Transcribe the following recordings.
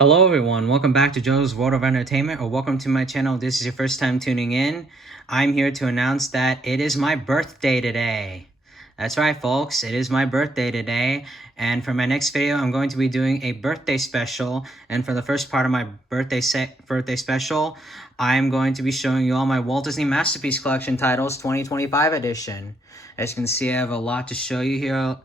Hello everyone, welcome back to Joe's World of Entertainment, or welcome to my channel. If this is your first time tuning in. I'm here to announce that it is my birthday today. That's right folks, it is my birthday today, and for my next video I'm going to be doing a birthday special, and for the first part of my birthday special, I'm going to be showing you all my Walt Disney Masterpiece Collection titles 2025 edition. As you can see, I have a lot to show you here.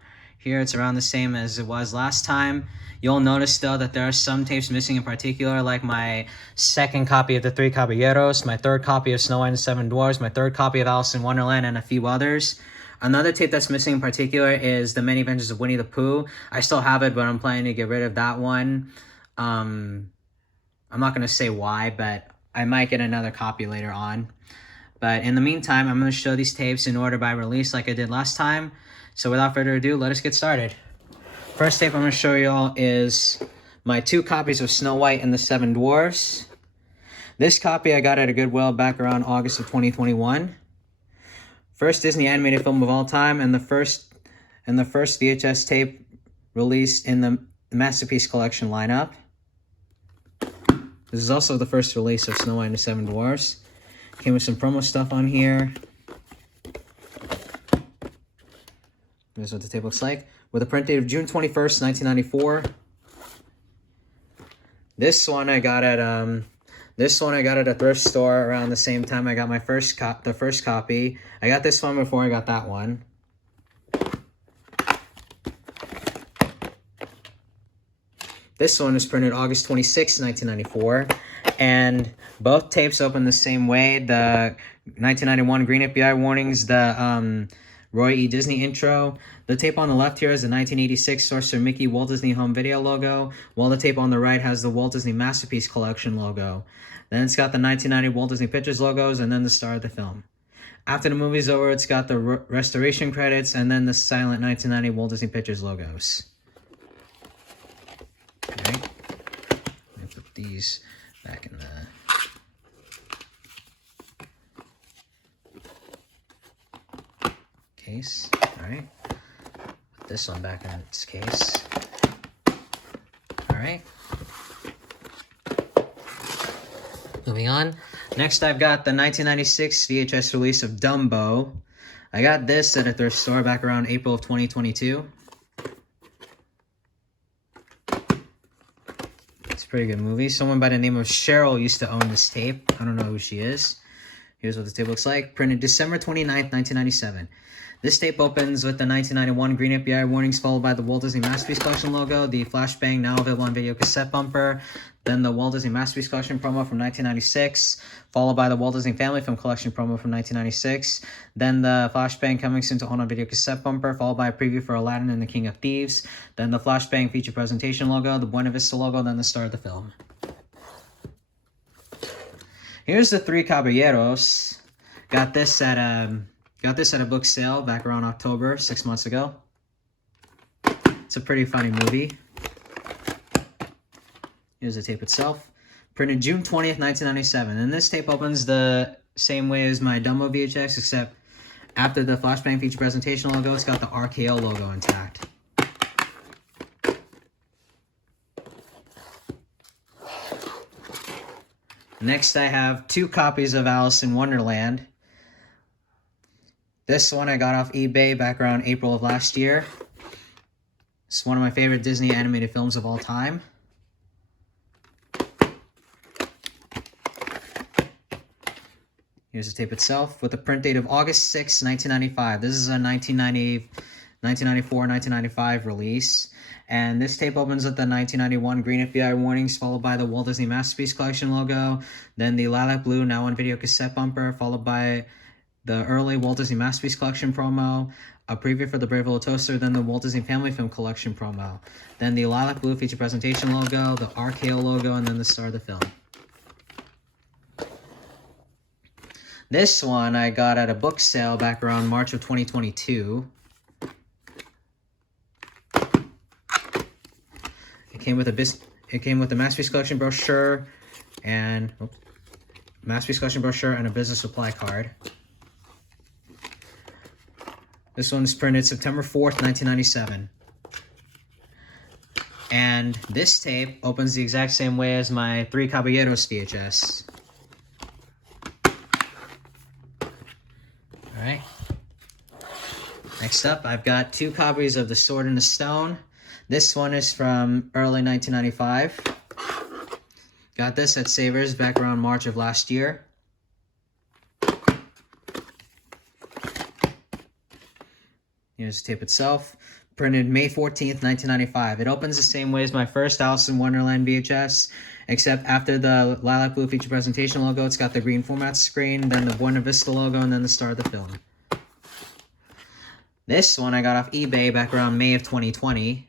It's around the same as it was last time. You'll notice though that there are some tapes missing in particular, like my second copy of the Three Caballeros, my third copy of Snow White and the Seven Dwarfs, my third copy of Alice in Wonderland, and a few others. Another tape that's missing in particular is The Many Adventures of Winnie the Pooh. I still have it, but I'm planning to get rid of that one. I'm not going to say why, but I might get another copy later on. But in the meantime, I'm going to show these tapes in order by release like I did last time. So without further ado, let us get started. First tape I'm going to show y'all is my 2 copies of Snow White and the Seven Dwarfs. This copy I got at a Goodwill back around August of 2021. First Disney animated film of all time, and the first VHS tape released in the Masterpiece Collection lineup. This is also the first release of Snow White and the Seven Dwarfs. Came with some promo stuff on here. Here's what the tape looks like, with a print date of June 21st, 1994. This one I got at a thrift store around the same time I got my first copy. I got this one before I got that one. This one was printed August 26, 1994, and both tapes open the same way. The 1991 Green FBI warnings, the Roy E. Disney intro. The tape on the left here is the 1986 Sorcerer Mickey Walt Disney Home Video logo, while the tape on the right has the Walt Disney Masterpiece Collection logo. Then it's got the 1990 Walt Disney Pictures logos, and then the star of the film. After the movie's over, it's got the restoration credits, and then the silent 1990 Walt Disney Pictures logos. Okay. Let me put these back in the... case. Alright. Put this one back in its case. Alright. Moving on. Next I've got the 1996 VHS release of Dumbo. I got this at a thrift store back around April of 2022. It's a pretty good movie. Someone by the name of Cheryl used to own this tape. I don't know who she is. Here's what the tape looks like. Printed December 29th, 1997. This tape opens with the 1991 Green FBI warnings, followed by the Walt Disney Masterpiece Collection logo, the flashbang now available on video cassette bumper, then the Walt Disney Masterpiece Collection promo from 1996, followed by the Walt Disney Family Film Collection promo from 1996, then the flashbang coming soon to own on video cassette bumper, followed by a preview for Aladdin and the King of Thieves, then the flashbang feature presentation logo, the Buena Vista logo, then the star of the film. Here's the Three Caballeros. Got this at a book sale back around October, 6 months ago. It's a pretty funny movie. Here's the tape itself. Printed June 20th, 1997. And this tape opens the same way as my Dumbo VHS, except after the flashbang feature presentation logo, it's got the RKO logo intact. Next, I have 2 copies of Alice in Wonderland. This one I got off eBay back around April of last year. It's one of my favorite Disney animated films of all time. Here's the tape itself with a print date of August 6, 1995. This is a 1994-1995 release. And this tape opens with the 1991 Green FBI warnings, followed by the Walt Disney Masterpiece Collection logo, then the lilac blue now on video cassette bumper, followed by the early Walt Disney Masterpiece Collection promo, a preview for the Brave Little Toaster, then the Walt Disney Family Film Collection promo, then the lilac blue feature presentation logo, the RKO logo, and then the star of the film. This one I got at a book sale back around March of 2022. It came with a Masterpiece Collection brochure and Masterpiece Collection brochure and a business supply card. This one's printed September 4th, 1997. And this tape opens the exact same way as my Three Caballeros VHS. Alright. Next up, I've got 2 copies of The Sword in the Stone. This one is from early 1995. Got this at Savers back around March of last year. Here's the tape itself. Printed May 14th, 1995. It opens the same way as my first Alice in Wonderland VHS, except after the lilac blue feature presentation logo, it's got the green format screen, then the Buena Vista logo, and then the star of the film. This one I got off eBay back around May of 2020.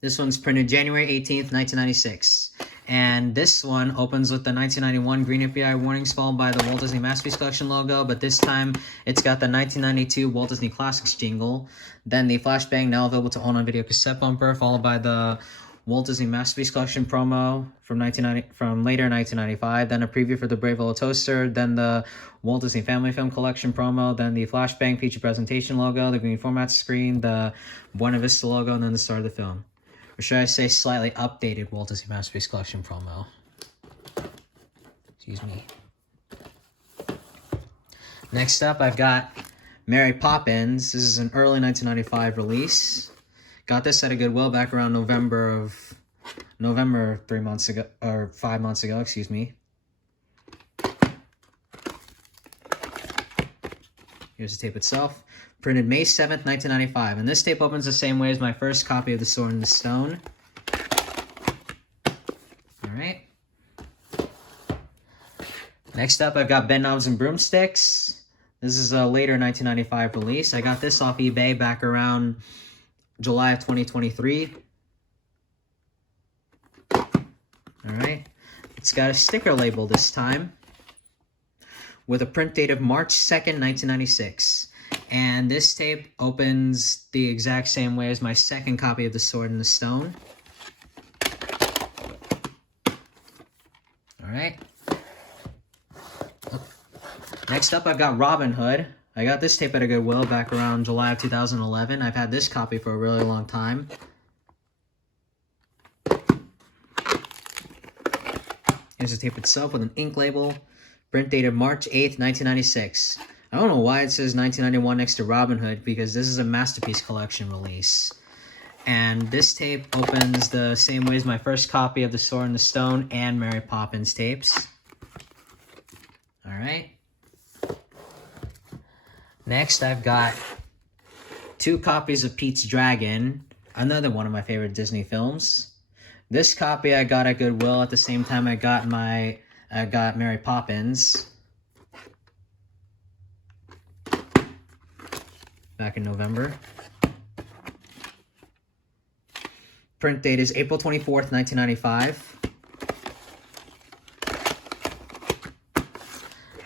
This one's printed January 18th, 1996. And this one opens with the 1991 Green API warnings followed by the Walt Disney Masterpiece Collection logo, but this time it's got the 1992 Walt Disney Classics jingle, then the flashbang now available to own on video cassette bumper, followed by the Walt Disney Masterpiece Collection promo from later 1995, then a preview for the Brave Little Toaster, then the Walt Disney Family Film Collection promo, then the flashbang feature presentation logo, the green format screen, the Buena Vista logo, and then the start of the film. Or should I say slightly updated Walt Disney Masterpiece Collection promo. Excuse me. Next up, I've got Mary Poppins. This is an early 1995 release. Got this at a Goodwill back around November 3 months ago, or 5 months ago, excuse me. Here's the tape itself. Printed May 7th, 1995. And this tape opens the same way as my first copy of The Sword in the Stone. Alright. Next up, I've got Bedknobs and Broomsticks. This is a later 1995 release. I got this off eBay back around July of 2023. Alright. It's got a sticker label this time, with a print date of March 2nd, 1996. And this tape opens the exact same way as my second copy of The Sword in the Stone. Alright. Next up, I've got Robin Hood. I got this tape at a Goodwill back around July of 2011. I've had this copy for a really long time. Here's the tape itself with an ink label. Print dated March 8th, 1996. I don't know why it says 1991 next to Robin Hood, because this is a Masterpiece Collection release. And this tape opens the same way as my first copy of The Sword in the Stone and Mary Poppins tapes. Alright. Next, I've got 2 copies of Pete's Dragon, another one of my favorite Disney films. This copy I got at Goodwill at the same time I got Mary Poppins back in November. Print date is April 24th, 1995.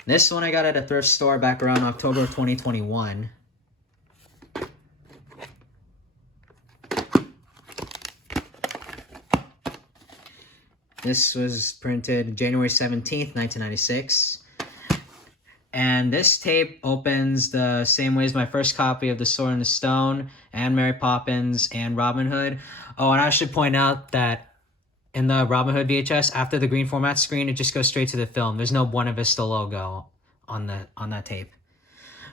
This one I got at a thrift store back around October of 2021. This was printed January 17th, 1996. And this tape opens the same way as my first copy of The Sword in the Stone and Mary Poppins and Robin Hood. Oh, and I should point out that in the Robin Hood VHS, after the green format screen, it just goes straight to the film. There's no Buena Vista logo on that tape.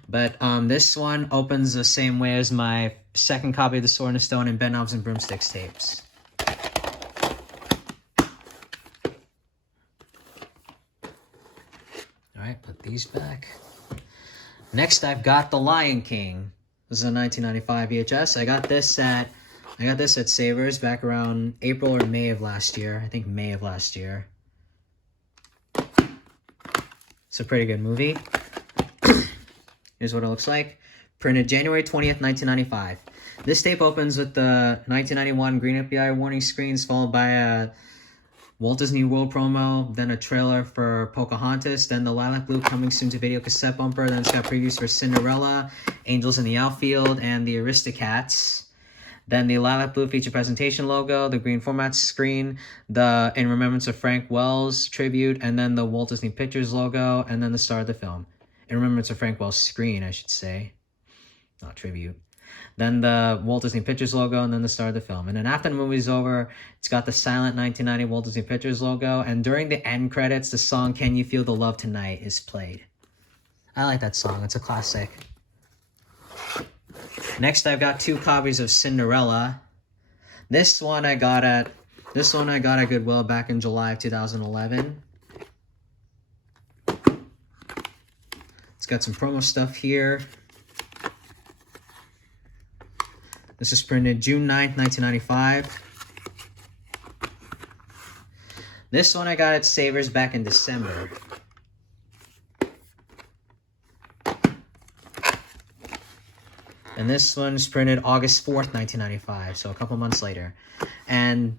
But this one opens the same way as my second copy of The Sword in the Stone and Bedknobs and Broomsticks tapes. Alright, put these back. Next, I've got The Lion King. This is a 1995 VHS. I got this at Savers back around April or May of last year. I think May of last year. It's a pretty good movie. Here's what it looks like. Printed January 20th, 1995. This tape opens with the 1991 Green API warning screens, followed by a Walt Disney World promo, then a trailer for Pocahontas, then the lilac blue coming soon to video cassette bumper, then it's got previews for Cinderella, Angels in the Outfield, and the Aristocats. Then the lilac blue feature presentation logo, the green format screen, the In Remembrance of Frank Wells tribute, and then the Walt Disney Pictures logo, and then the star of the film. in remembrance of Frank Wells' screen, I should say. Not tribute. Then the Walt Disney Pictures logo, and then the start of the film. And then after the movie's over, it's got the silent 1990 Walt Disney Pictures logo. And during the end credits, the song Can You Feel the Love Tonight is played. I like that song. It's a classic. Next, I've got 2 copies of Cinderella. This one I got at Goodwill back in July of 2011. It's got some promo stuff here. This is printed June 9th, 1995. This one I got at Savers back in December. And this one's printed August 4th, 1995, so a couple months later. And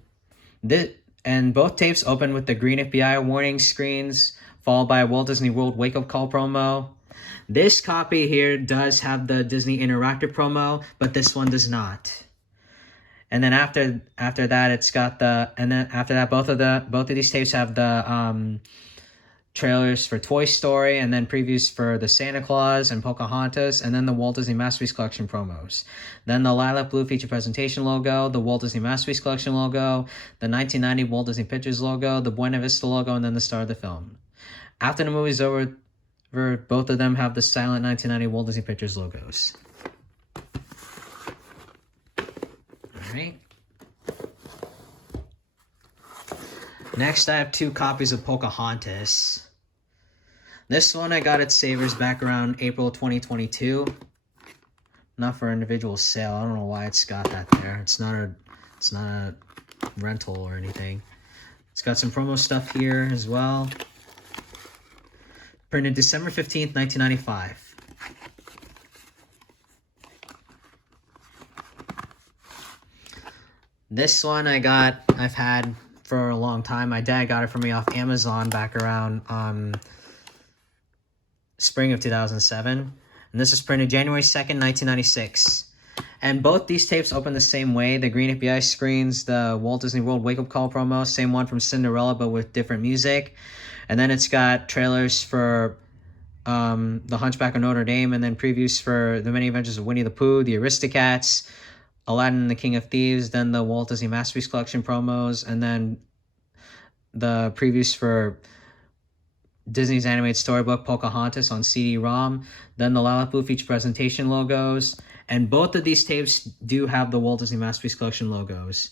both tapes open with the green FBI warning screens, followed by a Walt Disney World wake-up call promo. This copy here does have the Disney Interactive promo, but this one does not. And then after that, it's got both of these tapes have the trailers for Toy Story, and then previews for the Santa Claus and Pocahontas, and then the Walt Disney Masterpiece Collection promos. Then the Lilac Blue feature presentation logo, the Walt Disney Masterpiece Collection logo, the 1990 Walt Disney Pictures logo, the Buena Vista logo, and then the start of the film. After the movie's over, both of them have the silent 1990 Walt Disney Pictures logos. Alright. Next, I have 2 copies of Pocahontas. This one I got at Savers back around April 2022. Not for individual sale. I don't know why it's got that there. It's not a rental or anything. It's got some promo stuff here as well. Printed December 15th, 1995. This one I've had for a long time. My dad got it for me off Amazon back around spring of 2007. And this is printed January 2nd, 1996. And both these tapes open the same way. The green FBI screens, the Walt Disney World wake-up call promo, same one from Cinderella, but with different music. And then it's got trailers for the Hunchback of Notre Dame, and then previews for the Many Adventures of Winnie the Pooh, the Aristocats, Aladdin and the King of Thieves, then the Walt Disney Masterpiece Collection promos, and then the previews for Disney's animated storybook Pocahontas on CD-ROM, then the Lilac Blue feature presentation logos, and both of these tapes do have the Walt Disney Masterpiece Collection logos.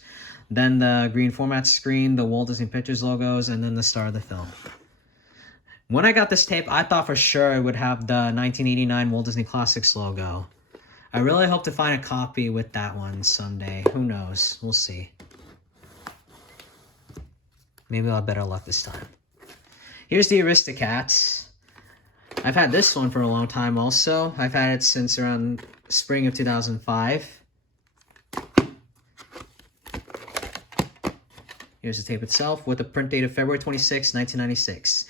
Then the green format screen, the Walt Disney Pictures logos, and then the star of the film. When I got this tape, I thought for sure it would have the 1989 Walt Disney Classics logo. I really hope to find a copy with that one someday. Who knows? We'll see. Maybe I'll have better luck this time. Here's the Aristocats. I've had this one for a long time also. I've had it since around spring of 2005. Here's the tape itself with a print date of February 26, 1996.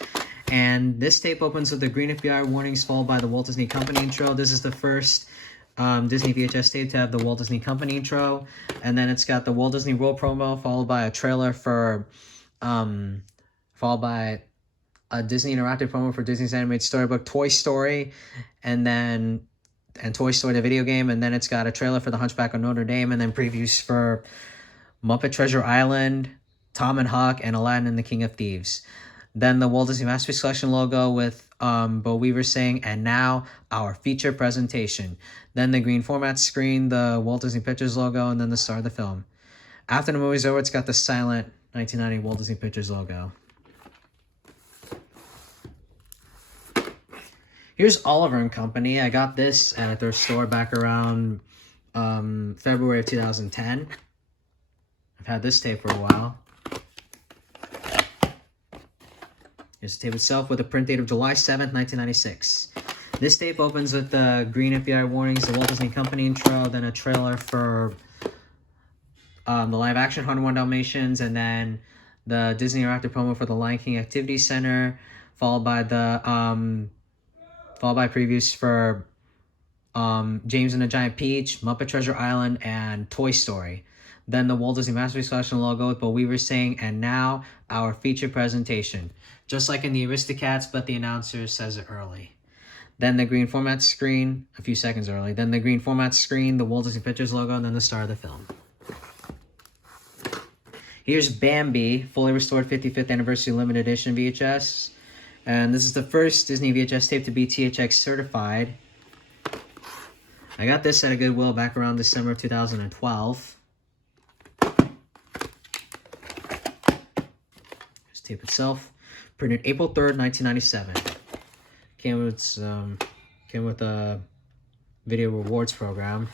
And this tape opens with the green FBI warnings followed by the Walt Disney Company intro. This is the first Disney VHS tape to have the Walt Disney Company intro. And then it's got the Walt Disney World promo followed by a trailer for, followed by a Disney Interactive promo for Disney's animated storybook Toy Story, and Toy Story the video game. And then it's got a trailer for the Hunchback of Notre Dame, and then previews for Muppet Treasure Island, Tom and Huck, and Aladdin and the King of Thieves. Then the Walt Disney Masterpiece Collection logo with Bo Weaver saying, "And now our feature presentation." Then the green format screen, the Walt Disney Pictures logo, and then the star of the film. After the movie's over, it's got the silent 1990 Walt Disney Pictures logo. Here's Oliver and Company. I got this at their store back around February of 2010. I've had this tape for a while. Here's the tape itself with a print date of July 7th, 1996. This tape opens with the green FBI warnings, the Walt Disney Company intro, then a trailer for the live-action 101 Dalmatians, and then the Disney Interactive promo for the Lion King Activity Center, followed by previews for James and the Giant Peach, Muppet Treasure Island, and Toy Story. Then the Walt Disney Masterpiece Collection logo with Bo Weaver saying, "And now our feature presentation." Just like in the Aristocats, but the announcer says it early. then the green format screen, a few seconds early, then the green format screen, the Walt Disney Pictures logo, and then the star of the film. Here's Bambi, fully restored 55th anniversary limited edition VHS. And this is the first Disney VHS tape to be THX certified. I got this at a Goodwill back around December of 2012. This tape itself, printed April 3rd, 1997. Came with a video rewards program.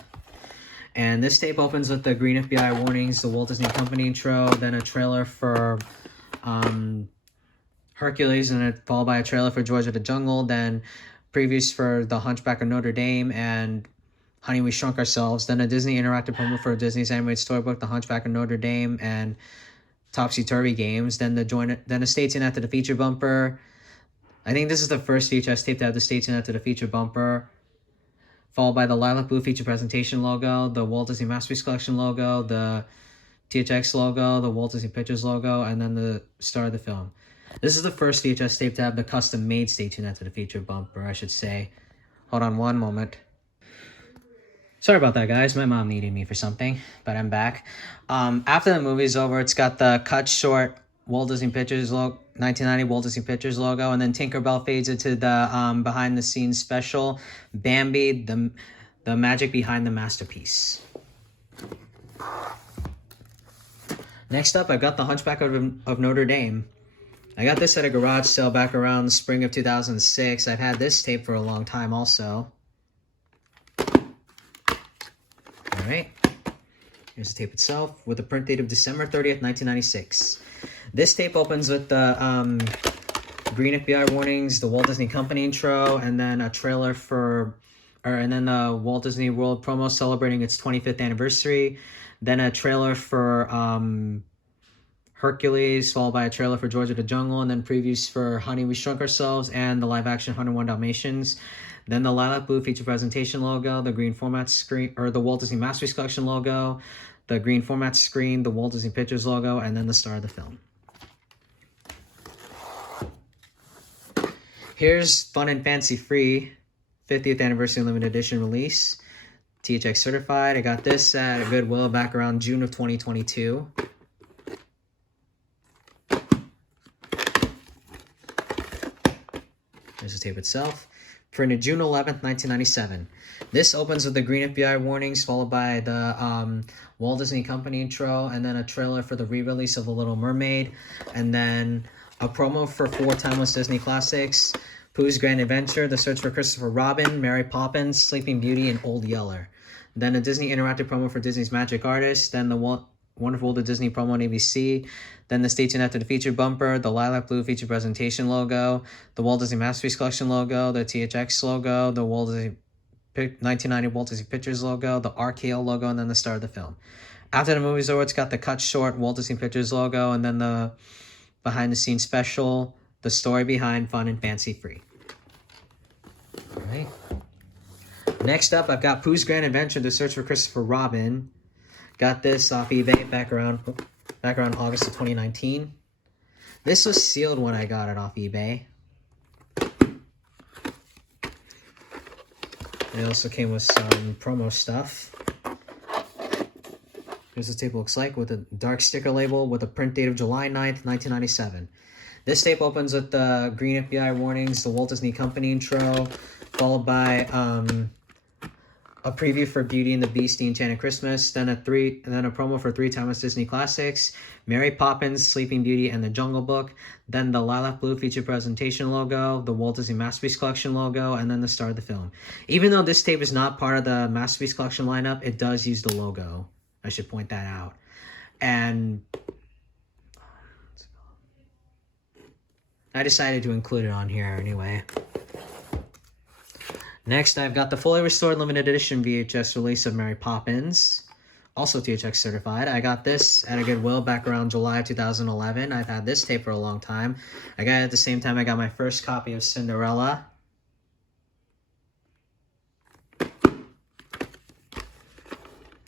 And this tape opens with the green FBI warnings, the Walt Disney Company intro, then a trailer for Hercules, and then followed by a trailer for George of the Jungle, then previews for the Hunchback of Notre Dame and Honey, We Shrunk Ourselves, then a Disney interactive promo for Disney's animated storybook, The Hunchback of Notre Dame, and Topsy Turvy Games, then a Stay Tuned after the feature bumper. I think this is the first VHS tape to have the Stay Tuned after the feature bumper, followed by the Lilac Blue feature presentation logo, the Walt Disney Masterpiece Collection logo, the THX logo, the Walt Disney Pictures logo, and then the star of the film. This is the first VHS tape to have the custom-made Stay Tuned after the feature bumper, I should say. Hold on one moment. Sorry about that, guys. My mom needed me for something, but I'm back. After the movie's over, it's got the cut short Walt Disney Pictures logo, 1990 Walt Disney Pictures logo, and then Tinkerbell fades into the behind-the-scenes special, Bambi, the magic behind the masterpiece. Next up, I got the Hunchback of Notre Dame. I got this at a garage sale back around the spring of 2006. I've had this tape for a long time also. Alright, here's the tape itself with a print date of December 30th, 1996. This tape opens with the green FBI warnings, the Walt Disney Company intro, and then a trailer and then the Walt Disney World promo celebrating its 25th anniversary. Then a trailer for Hercules, followed by a trailer for George of the Jungle, and then previews for Honey, We Shrunk Ourselves, and the live-action 101 Dalmatians. Then the Lilac Blue feature presentation logo, the green format screen, or the Walt Disney Masterpiece Collection logo, the green format screen, the Walt Disney Pictures logo, and then the star of the film. Here's Fun and Fancy Free, 50th Anniversary Limited Edition release, THX certified. I got this at Goodwill back around June of 2022. There's the tape itself. Printed June 11th, 1997. This opens with the green FBI warnings, followed by the Walt Disney Company intro, and then a trailer for the re-release of The Little Mermaid, and then a promo for 4 timeless Disney classics, Pooh's Grand Adventure, The Search for Christopher Robin, Mary Poppins, Sleeping Beauty, and Old Yeller. Then a Disney interactive promo for Disney's Magic Artist, then the Wonderful World of Disney promo on ABC, then the Stay Tuned after the feature bumper, the Lilac Blue feature presentation logo, the Walt Disney Masterpiece Collection logo, the THX logo, the 1990 Walt Disney Pictures logo, the RKO logo, and then the star of the film. After the movie's over, it's got the cut short Walt Disney Pictures logo, and then the behind-the-scenes special, the story behind Fun and Fancy Free. All right. Next up, I've got Pooh's Grand Adventure, The Search for Christopher Robin. Got this off eBay back around August of 2019. This was sealed when I got it off eBay. It also came with some promo stuff. Here's what the tape looks like with a dark sticker label with a print date of July 9th, 1997. This tape opens with the green FBI warnings, the Walt Disney Company intro, followed by a preview for Beauty and the Beast, The Enchanted Christmas, then a promo for 3 timeless Disney classics, Mary Poppins, Sleeping Beauty, and The Jungle Book, then the Lilac Blue feature presentation logo, the Walt Disney Masterpiece Collection logo, and then the star of the film. Even though this tape is not part of the Masterpiece Collection lineup, it does use the logo. I should point that out. And I decided to include it on here anyway. Next, I've got the fully restored limited edition VHS release of Mary Poppins, also THX certified. I got this at a Goodwill back around July 2011. I've had this tape for a long time. I got it at the same time I got my first copy of Cinderella.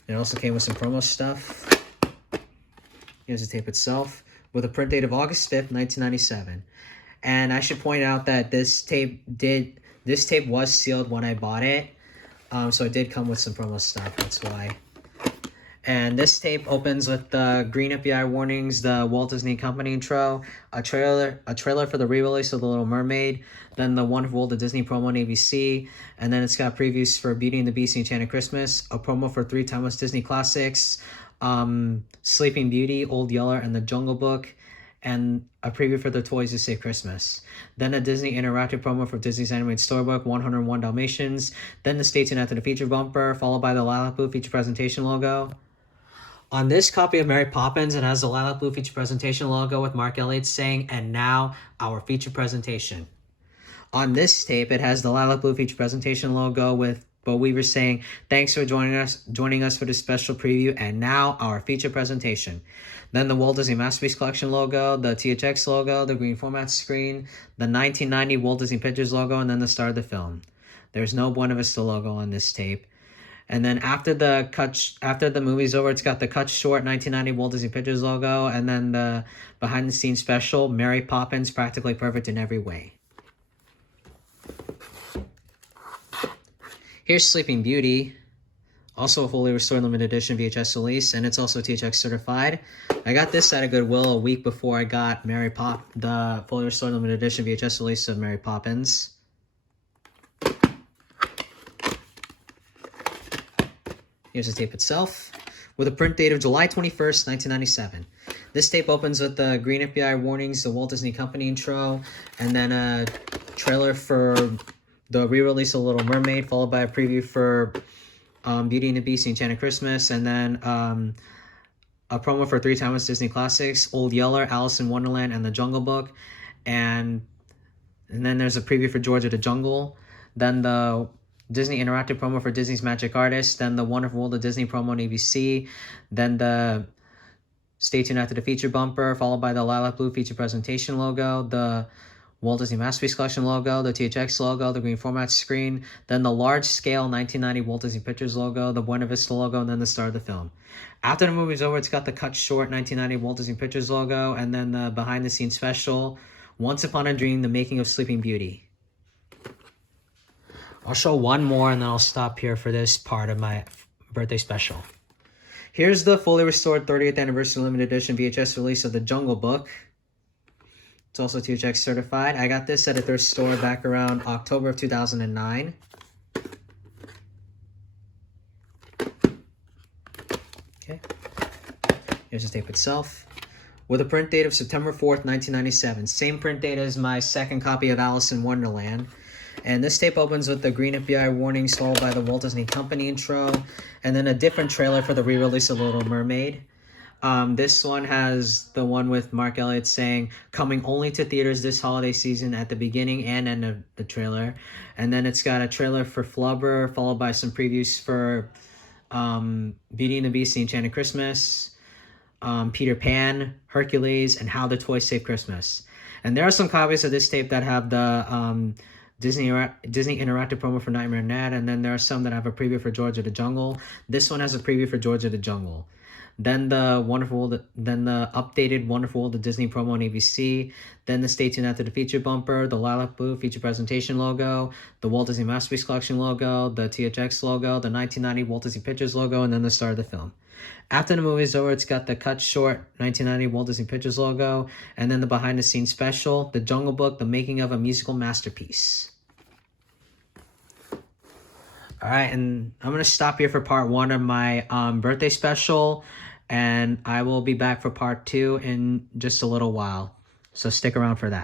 It also came with some promo stuff. Here's the tape itself with a print date of August 5th, 1997. And I should point out that this tape did This tape was sealed when I bought it. So it did come with some promo stuff, that's why. And this tape opens with the green FBI warnings, the Walt Disney Company intro, a trailer for the re-release of The Little Mermaid, then the Wonderful World of Disney promo on ABC, and then it's got previews for Beauty and the Beast and Enchanted Christmas, a promo for 3 timeless Disney classics, Sleeping Beauty, Old Yeller, and The Jungle Book, and a preview for the Toys to Save Christmas. Then a Disney interactive promo for Disney's animated storybook, 101 Dalmatians, then the Stay Tuned After the Feature bumper, followed by the Lilac Blue feature presentation logo. On this copy of Mary Poppins, it has the Lilac Blue feature presentation logo with Mark Elliott saying, "And now, our feature presentation." On this tape, it has the Lilac Blue feature presentation logo with Bo Weaver saying, "Thanks for joining us for this special preview, and now, our feature presentation." Then the Walt Disney Masterpiece Collection logo, the THX logo, the green format screen, the 1990 Walt Disney Pictures logo, and then the star of the film. There's no Buena Vista logo on this tape. And then after the movie's over, it's got the cut short 1990 Walt Disney Pictures logo, and then the behind the scenes special, Mary Poppins, practically perfect in every way. Here's Sleeping Beauty, also a fully restored limited edition VHS release, and it's also THX certified. I got this at a Goodwill a week before I got the fully restored limited edition VHS release of Mary Poppins. Here's the tape itself, with a print date of July 21st, 1997. This tape opens with the green FBI warnings, the Walt Disney Company intro, and then a trailer for the re-release of Little Mermaid, followed by a preview for Beauty and the Beast and Enchanted Christmas, and then a promo for 3 timeless Disney classics, Old Yeller, Alice in Wonderland, and The Jungle Book, and then there's a preview for George of the Jungle, then the Disney Interactive promo for Disney's Magic Artist, then the Wonderful World of Disney promo on ABC, then the Stay Tuned After the Feature bumper, followed by the Lilac Blue feature presentation logo, the Walt Disney Masterpiece Collection logo, the THX logo, the green format screen, then the large-scale 1990 Walt Disney Pictures logo, the Buena Vista logo, and then the star of the film. After the movie's over, it's got the cut short 1990 Walt Disney Pictures logo, and then the behind-the-scenes special, Once Upon a Dream, the making of Sleeping Beauty. I'll show one more and then I'll stop here for this part of my birthday special. Here's the fully restored 30th anniversary limited edition VHS release of The Jungle Book. It's also THX certified. I got this at a thrift store back around October of 2009. Okay. Here's the tape itself, with a print date of September 4th, 1997. Same print date as my second copy of Alice in Wonderland. And this tape opens with the green FBI warnings, followed by the Walt Disney Company intro, and then a different trailer for the re-release of Little Mermaid. This one has the one with Mark Elliott saying, "Coming only to theaters this holiday season," at the beginning and end of the trailer. And then it's got a trailer for Flubber, followed by some previews for Beauty and the Beast and Enchanted Christmas, Peter Pan, Hercules, and How the Toys Save Christmas. And there are some copies of this tape that have the Disney Interactive promo for Nightmare Ned, and then there are some that have a preview for George of the Jungle. This one has a preview for George of the Jungle. Then the updated Wonderful World of Disney promo on ABC. Then the Stay Tuned After the Feature bumper, the Lilac Blue feature presentation logo, the Walt Disney Masterpiece Collection logo, the THX logo, the 1990 Walt Disney Pictures logo, and then the star of the film. After the movie is over, it's got the cut short 1990 Walt Disney Pictures logo, and then the behind the scenes special, The Jungle Book, the making of a musical masterpiece. All right, and I'm going to stop here for part 1 of my birthday special, and I will be back for part 2 in just a little while. So stick around for that.